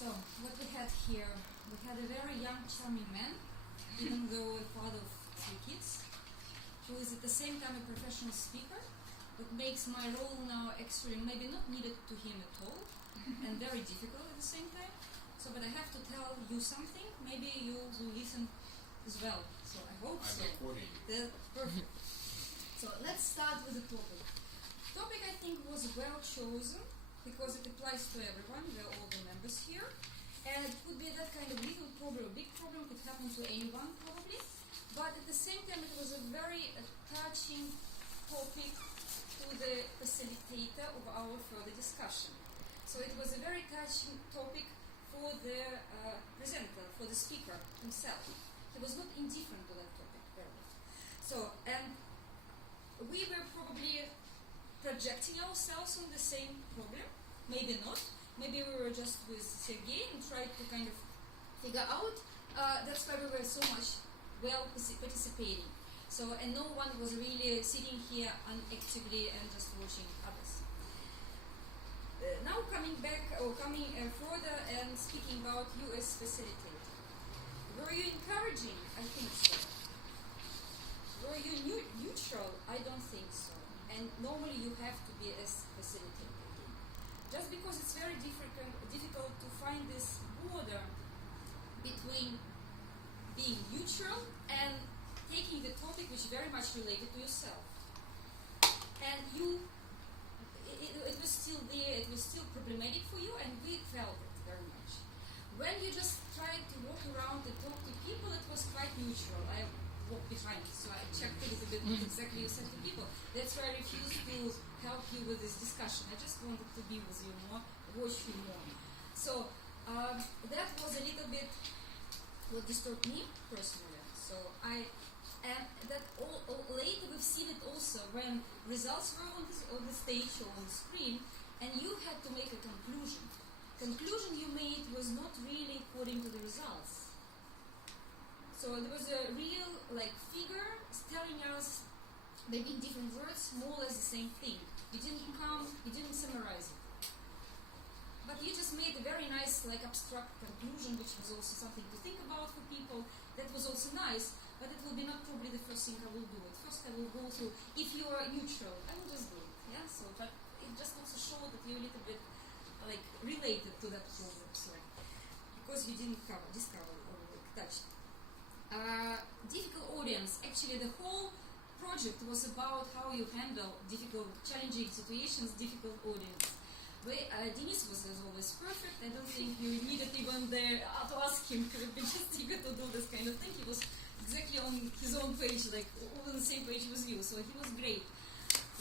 So, what we had here, we had a very young, charming man, even though a father of 3 kids, who is at the same time a professional speaker, that makes my role now actually maybe not needed to him at all, and very difficult at the same time. So, but I have to tell you something, maybe you will listen as well. So, I hope so. I'm recording you. Perfect. So, let's start with the topic. Topic, I think, was well chosen, because it applies to everyone, we're all the members here, and it could be that kind of little problem, a big problem, could happen to anyone probably, but at the same time it was a very touching topic to the facilitator of our further discussion. So it was a very touching topic for the presenter, for the speaker himself. He was not indifferent to that topic, very. So, and we were probably projecting ourselves on the same problem, maybe not. Maybe we were just with Sergey and tried to kind of figure out. That's why we were so much participating. So, and no one was really sitting here unactively and just watching others. Now coming back, or coming further and speaking about you as facilitator. Were you encouraging? I think so. Were you neutral? I don't think so. And normally you have to be as facilitator. Just because it's very difficult to find this border between being neutral and taking the topic which is very much related to yourself. And it was still there, it was still problematic for you, and we felt it very much. When you just tried to walk around and talk to people, it was quite neutral. I walked behind, so I checked a little bit what exactly you said to people. That's why I refused to help you with this discussion. I just wanted to be with you more, watch you more. So that was a little bit what disturbed me personally. So and that all later we've seen it also when results were on the stage or on the screen, and you had to make a conclusion. Conclusion you made was not really according to the results. So there was a real figure telling us, maybe in different words, more or less the same thing. You didn't summarize it. But you just made a very nice abstract conclusion, which was also something to think about for people. That was also nice, but it will be not probably the first thing I will do. At first I will go through, if you are neutral, I will just do it. Yeah. So, but it just also showed that you're a little bit related to that problem, because you didn't discover or touch. Difficult audience. Actually, the whole project was about how you handle difficult, challenging situations, difficult audience. Denis was as always perfect. I don't think you needed even there to ask him. He would be just eager to do this kind of thing. He was exactly on his own page, all on the same page with you. So he was great.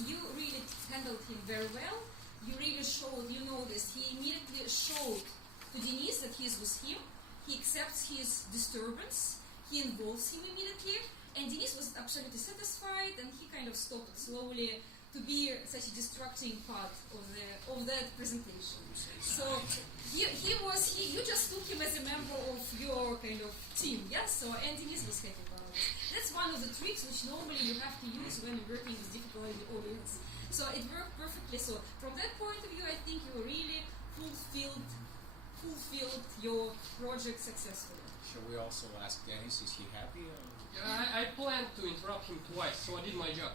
You really handled him very well. You really showed, you noticed, he immediately showed to Denis that he is with him. He accepts his disturbance. He involves him immediately, and Denis was absolutely satisfied, and he kind of stopped slowly to be such a distracting part of that presentation. So you just took him as a member of your kind of team, yes? So, and Denis was happy about it. That's one of the tricks which normally you have to use when you're working with difficult audience. So it worked perfectly. So from that point of view, I think you really fulfilled your project successfully. Shall we also ask Dennis, is he happy? I planned to interrupt him twice, so I did my job.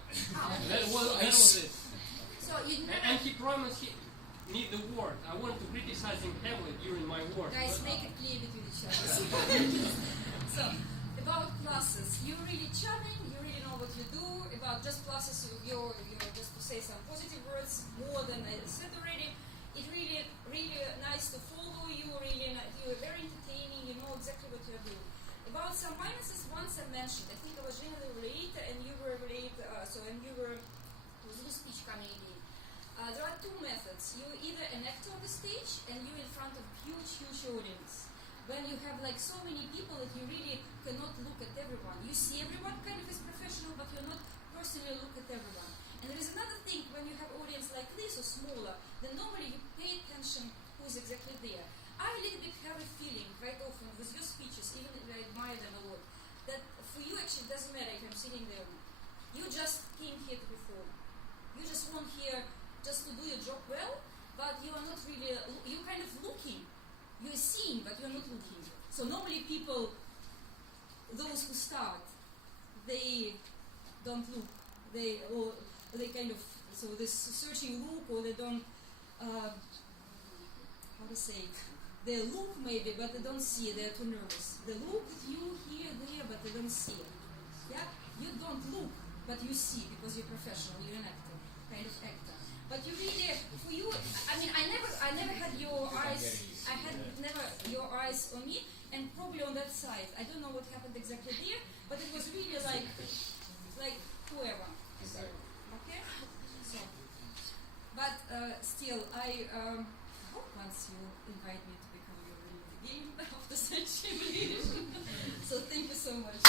That Okay. was it. So And he promised me the word. I wanted to criticize him heavily during my word. Guys, make it clear between each other. So, about classes, you're really charming, you really know what you do. About just classes, you're just to say some positive words, more than I said already. It really nice to follow you, you're very entertaining, you know exactly what you're doing. About some minuses, once I mentioned, I think I was generally late, and you were late, was your speech coming in. There are 2 methods. You're either an actor on the stage, and you're in front of huge audience. When you have so many people that you really cannot look at everyone. You see everyone kind of as professional, but you're not personally look at everyone. And there is another thing, when you have audience like this or smaller, then normally you pay attention who's exactly there. I a little bit have a feeling quite often with your speeches, even if I admire them a lot, that for you actually it doesn't matter if I'm sitting there. You just came here to perform. You just want here just to do your job well, but you are not really, you're kind of looking. You see people, those who start, they don't look. They kind of, so this searching look, or they don't, how to say, they look maybe, but they don't see, they're too nervous. They look at you here, there, but they don't see. Yeah? You don't look, but you see, because you're professional, you're an actor, kind of actor. But you really, for you, I mean, I never had your eyes, I had never your eyes on me, and probably on that side. I don't know what happened exactly there, but it was really like whoever. So, okay? So, but still, I hope once you invite me to become your lead again after such a leadership. So thank you so much.